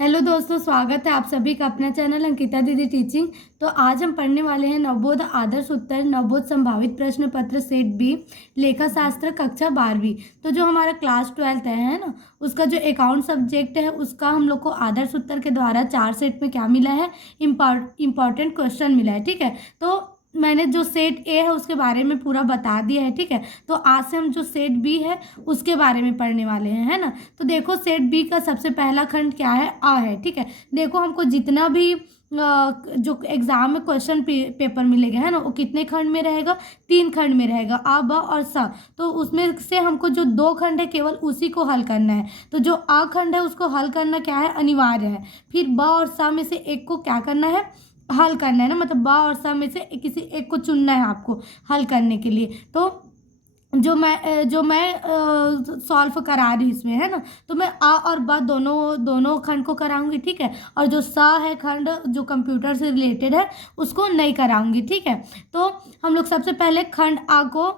Hello दोस्तों, स्वागत है आप सभी का अपना चैनल अंकिता दीदी टीचिंग। तो आज हम पढ़ने वाले हैं नवबोध आदर्श उत्तर नवबोध संभावित प्रश्न पत्र सेट बी लेखा शास्त्र कक्षा 12वीं। तो जो हमारा क्लास 12th है ना, उसका जो अकाउंट सब्जेक्ट है उसका हम लोग को आदर्श उत्तर के द्वारा 4 सेट में क्या मिला है, इम्पॉर्टेंट क्वेश्चन मिला है। ठीक है, तो मैंने जो सेट ए है उसके बारे में पूरा बता दिया है। ठीक है, तो आज से हम जो सेट बी है उसके बारे में पढ़ने वाले हैं, है ना। तो देखो, सेट बी का सबसे पहला खंड क्या है, आ है। ठीक है, देखो हमको जितना भी जो एग्जाम में क्वेश्चन पेपर मिलेगा, है ना, वो कितने खंड में रहेगा, 3 खंड में रहेगा, आ ब और स। तो उसमें से हमको जो 2 खंड है केवल उसी को हल करना है। तो जो आ खंड है उसको हल करना क्या है, अनिवार्य है। फिर ब और स में से एक को क्या करना है, हल करना है ना, मतलब ब और स में से किसी एक को चुनना है आपको हल करने के लिए। तो जो मैं सॉल्व करा रही इसमें, है ना, तो मैं आ और ब दोनों दोनों खंड को कराऊंगी। ठीक है, और जो सा है खंड जो कंप्यूटर से रिलेटेड है उसको नहीं कराऊंगी। ठीक है, तो हम लोग सबसे पहले खंड आ को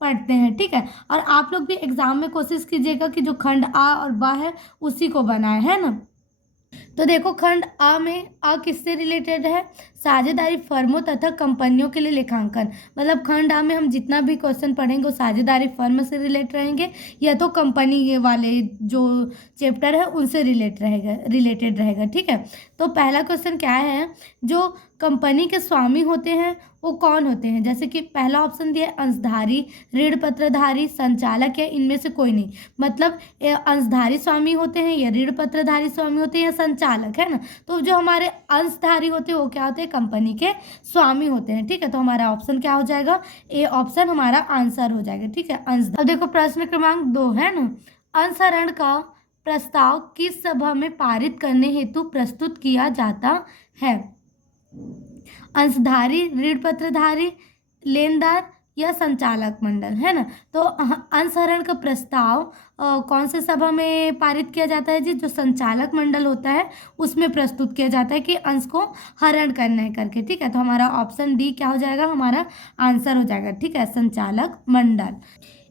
पढ़ते हैं। ठीक है, और आप लोग भी एग्जाम में कोशिश कीजिएगा कि जो खंड आ और ब है उसी को बनाए, है ना। तो देखो, खंड आ में आ किससे रिलेटेड है, साझेदारी फर्मों तथा कंपनियों के लिए लेखांकन। मतलब खंड आ में हम जितना भी क्वेश्चन पढ़ेंगे वो साझेदारी फर्म से रिलेट रहेंगे या तो कंपनी वाले जो चैप्टर है उनसे रिलेटेड रहेगा। ठीक है, तो पहला क्वेश्चन क्या है, जो कंपनी के स्वामी होते हैं वो कौन होते हैं। जैसे कि पहला ऑप्शन दिया है अंशधारी, ऋण पत्रधारी, संचालक या इनमें से कोई नहीं। मतलब अंशधारी स्वामी होते हैं या ऋण पत्रधारी स्वामी होते हैं या संचालक, है ना। तो जो हमारे अंशधारी होते हैं वो क्या होते हैं, कंपनी के स्वामी होते हैं। ठीक है, तो हमारा ऑप्शन क्या हो जाएगा, ए ऑप्शन हमारा आंसर हो जाएगा। ठीक है, अंश। अब देखो प्रश्न क्रमांक 2 है ना, अंशहरण का प्रस्ताव किस सभा में पारित करने हेतु प्रस्तुत किया जाता है। अंशधारी, ऋण पत्रधारी, लेनदार या संचालक मंडल, है ना। तो अंशहरण का प्रस्ताव कौन से सभा में पारित किया जाता है जी, जो संचालक मंडल होता है उसमें प्रस्तुत किया जाता है कि अंश को हरण करना है करके। ठीक है, तो हमारा ऑप्शन डी क्या हो जाएगा, हमारा आंसर हो जाएगा। ठीक है, संचालक मंडल।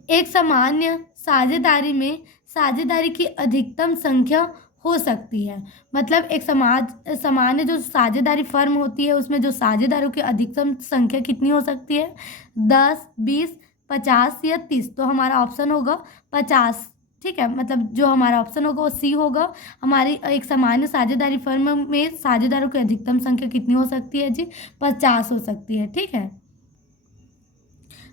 एक सामान्य साझेदारी में साझेदारी की अधिकतम संख्या हो सकती है। मतलब एक सामान्य जो साझेदारी फर्म होती है उसमें जो साझेदारों की अधिकतम संख्या कितनी हो सकती है, 10, 20, 50 या 30। तो हमारा ऑप्शन होगा 50। ठीक है, मतलब जो हमारा ऑप्शन होगा वो सी होगा। हमारी एक सामान्य साझेदारी फर्म में साझेदारों की अधिकतम संख्या कितनी हो सकती है जी, 50 हो सकती है। ठीक है,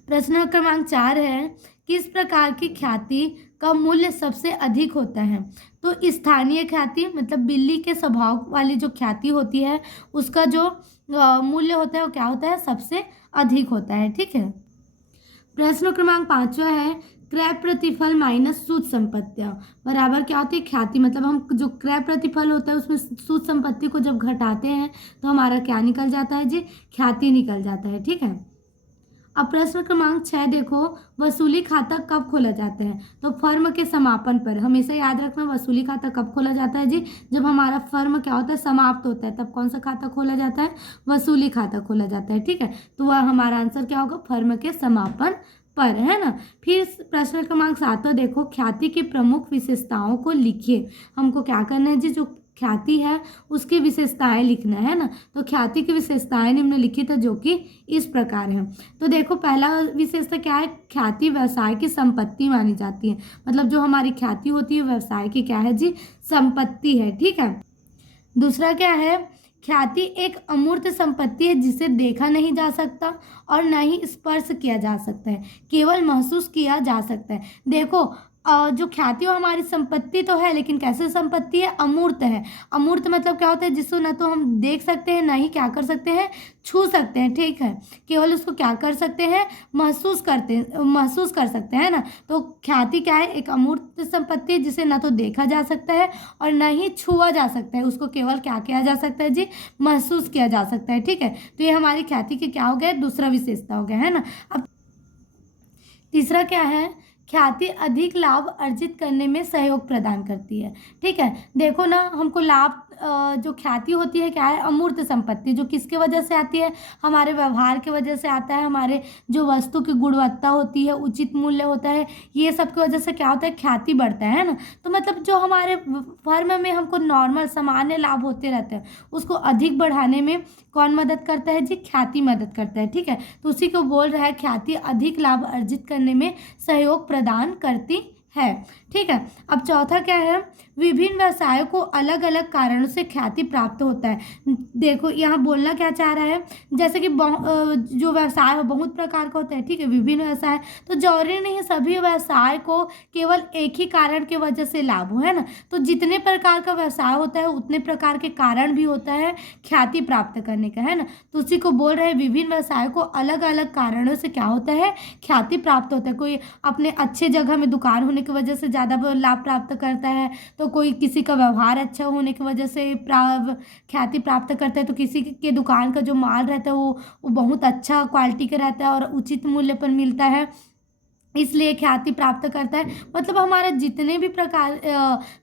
प्रश्न क्रमांक 4 है, किस प्रकार की ख्याति का मूल्य सबसे अधिक होता है। तो स्थानीय ख्याति, मतलब बिल्ली के स्वभाव वाली जो ख्याति होती है उसका जो मूल्य होता है वो क्या होता है, सबसे अधिक होता है। ठीक है, प्रश्न क्रमांक 5वां है, क्रय प्रतिफल माइनस सूद संपत्तियां बराबर क्या होती है, ख्याति। मतलब हम जो क्रय प्रतिफल होता है उसमें सूद संपत्ति को जब घटाते हैं तो हमारा क्या निकल जाता है जी, ख्याति निकल जाता है। ठीक है, अब प्रश्न क्रमांक 6 देखो, वसूली खाता कब खोला जाता है। तो फर्म के समापन पर, हमेशा याद रखना वसूली खाता कब खोला जाता है जी, जब हमारा फर्म क्या होता है, समाप्त होता है, तब कौन सा खाता खोला जाता है, वसूली खाता खोला जाता है। ठीक है, तो वह हमारा आंसर क्या होगा, फर्म के समापन पर, है ना। फिर प्रश्न क्रमांक 7 देखो, ख्याति की प्रमुख विशेषताओं को लिखिए। हमको क्या करना है जी, जो ख्याति है उसकी विशेषताएं लिखना है ना। तो ख्याति की विशेषताएं निम्नलिखित है जो कि इस प्रकार है। तो देखो, पहला विशेषता क्या है, ख्याति व्यवसाय की संपत्ति मानी जाती है। मतलब जो हमारी ख्याति होती है व्यवसाय की क्या है जी, संपत्ति है। ठीक है, दूसरा क्या है, ख्याति एक अमूर्त संपत्ति है जिसे देखा नहीं जा सकता और न ही स्पर्श किया जा सकता है, केवल महसूस किया जा सकता है। देखो, जो ख्याति हो हमारी संपत्ति तो है लेकिन कैसे संपत्ति है, अमूर्त है। अमूर्त मतलब क्या होता है, जिसको ना तो हम देख सकते हैं ना ही क्या कर सकते हैं, छू सकते हैं। ठीक है, केवल उसको क्या कर सकते हैं, महसूस कर सकते हैं ना। तो ख्याति क्या है, एक अमूर्त संपत्ति है जिसे ना तो देखा जा सकता है और ना ही छुआ जा सकता है, उसको केवल क्या किया जा सकता है जी, महसूस किया जा सकता है। ठीक है, तो ये हमारी ख्याति के क्या हो गया, दूसरा विशेषता हो गया, है ना। अब तीसरा क्या है, ख्याति अधिक लाभ अर्जित करने में सहयोग प्रदान करती है। ठीक है, देखो ना, हमको लाभ जो ख्याति होती है क्या है, अमूर्त संपत्ति, जो किसके वजह से आती है, हमारे व्यवहार की वजह से आता है, हमारे जो वस्तु की गुणवत्ता होती है, उचित मूल्य होता है, ये सब की वजह से क्या होता है, ख्याति बढ़ता है ना। तो मतलब जो हमारे फर्म में हमको नॉर्मल सामान्य लाभ होते रहते हैं, उसको अधिक बढ़ाने में कौन मदद करता है जी, ख्याति मदद करता है। ठीक है, तो उसी को बोल रहा है ख्याति अधिक लाभ अर्जित करने में सहयोग प्रदान करती है। ठीक है, अब चौथा क्या है, विभिन्न व्यवसायों को अलग अलग कारणों से ख्याति प्राप्त होता है। देखो यहाँ बोलना क्या चाह रहा है, जैसे कि जो व्यवसाय हो बहुत प्रकार का होता है। ठीक है, विभिन्न व्यवसाय, तो जरूरी नहीं है सभी व्यवसाय को केवल एक ही कारण की वजह से लाभ हो, है ना। तो जितने प्रकार का व्यवसाय होता है उतने प्रकार के कारण भी होता है ख्याति प्राप्त करने का, है ना। तो उसी को बोल रहे हैं विभिन्न व्यवसायों को अलग अलग कारणों से क्या होता है, ख्याति प्राप्त होता है। कोई अपने अच्छे जगह में दुकान होने की वजह से ज़्यादा लाभ प्राप्त करता है, तो कोई किसी का व्यवहार अच्छा होने की वजह से ख्याति प्राप्त करता है, तो किसी के दुकान का जो माल रहता है वो बहुत अच्छा क्वालिटी का रहता है और उचित मूल्य पर मिलता है, इसलिए ख्याति प्राप्त करता है। मतलब हमारे जितने भी प्रकार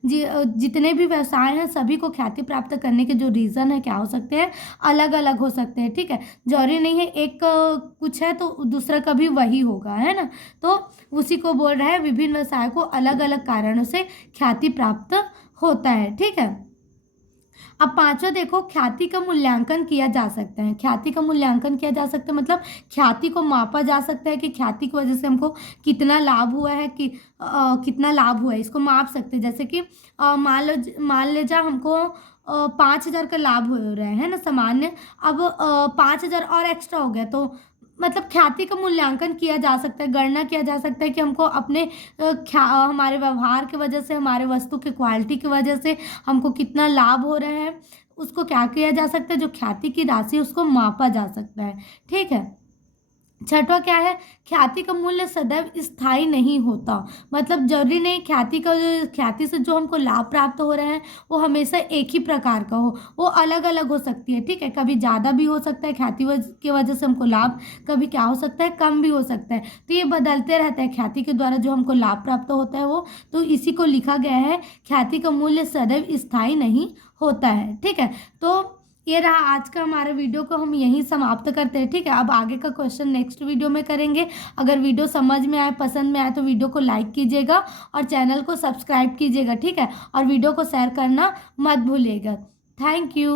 जितने भी व्यवसाय हैं सभी को ख्याति प्राप्त करने के जो रीज़न है क्या हो सकते हैं, अलग अलग हो सकते हैं। ठीक है, जरूरी नहीं है एक कुछ है तो दूसरा का भी वही होगा, है ना। तो उसी को बोल रहा है विभिन्न व्यवसाय को अलग अलग कारणों से ख्याति प्राप्त होता है। ठीक है, अब पांचवा देखो, ख्याति का मूल्यांकन किया जा सकता है। ख्याति का मूल्यांकन किया जा सकता है मतलब ख्याति को मापा जा सकता है कि ख्याति की वजह से हमको कितना लाभ हुआ है, कि कितना लाभ हुआ है, इसको माप सकते हैं। जैसे कि मान ले जा हमको 5,000 का लाभ हो रहा है ना सामान्य, अब 5,000 और एक्स्ट्रा हो गया, तो मतलब ख्याति का मूल्यांकन किया जा सकता है, गणना किया जा सकता है कि हमको अपने हमारे व्यवहार की वजह से, हमारे वस्तु की क्वालिटी की वजह से हमको कितना लाभ हो रहा है, उसको क्या किया जा सकता है, जो ख्याति की राशि उसको मापा जा सकता है। ठीक है, छठवा क्या है, ख्याति का मूल्य सदैव स्थायी नहीं होता। मतलब जरूरी नहीं ख्याति से जो हमको लाभ प्राप्त हो रहे हैं वो हमेशा एक ही प्रकार का हो, वो अलग अलग हो सकती है। ठीक है, कभी ज़्यादा भी हो सकता है ख्याति की वजह से हमको लाभ, कभी क्या हो सकता है, कम भी हो सकता है। तो ये बदलते रहता है ख्याति के द्वारा जो हमको लाभ प्राप्त होता है वो। तो इसी को लिखा गया है, ख्याति का मूल्य सदैव स्थायी नहीं होता है। ठीक है, तो ये रहा आज का हमारा वीडियो, को हम यहीं समाप्त करते हैं। ठीक है, अब आगे का क्वेश्चन नेक्स्ट वीडियो में करेंगे। अगर वीडियो समझ में आए, पसंद में आए तो वीडियो को लाइक कीजिएगा और चैनल को सब्सक्राइब कीजिएगा। ठीक है, और वीडियो को शेयर करना मत भूलिएगा। Thank you.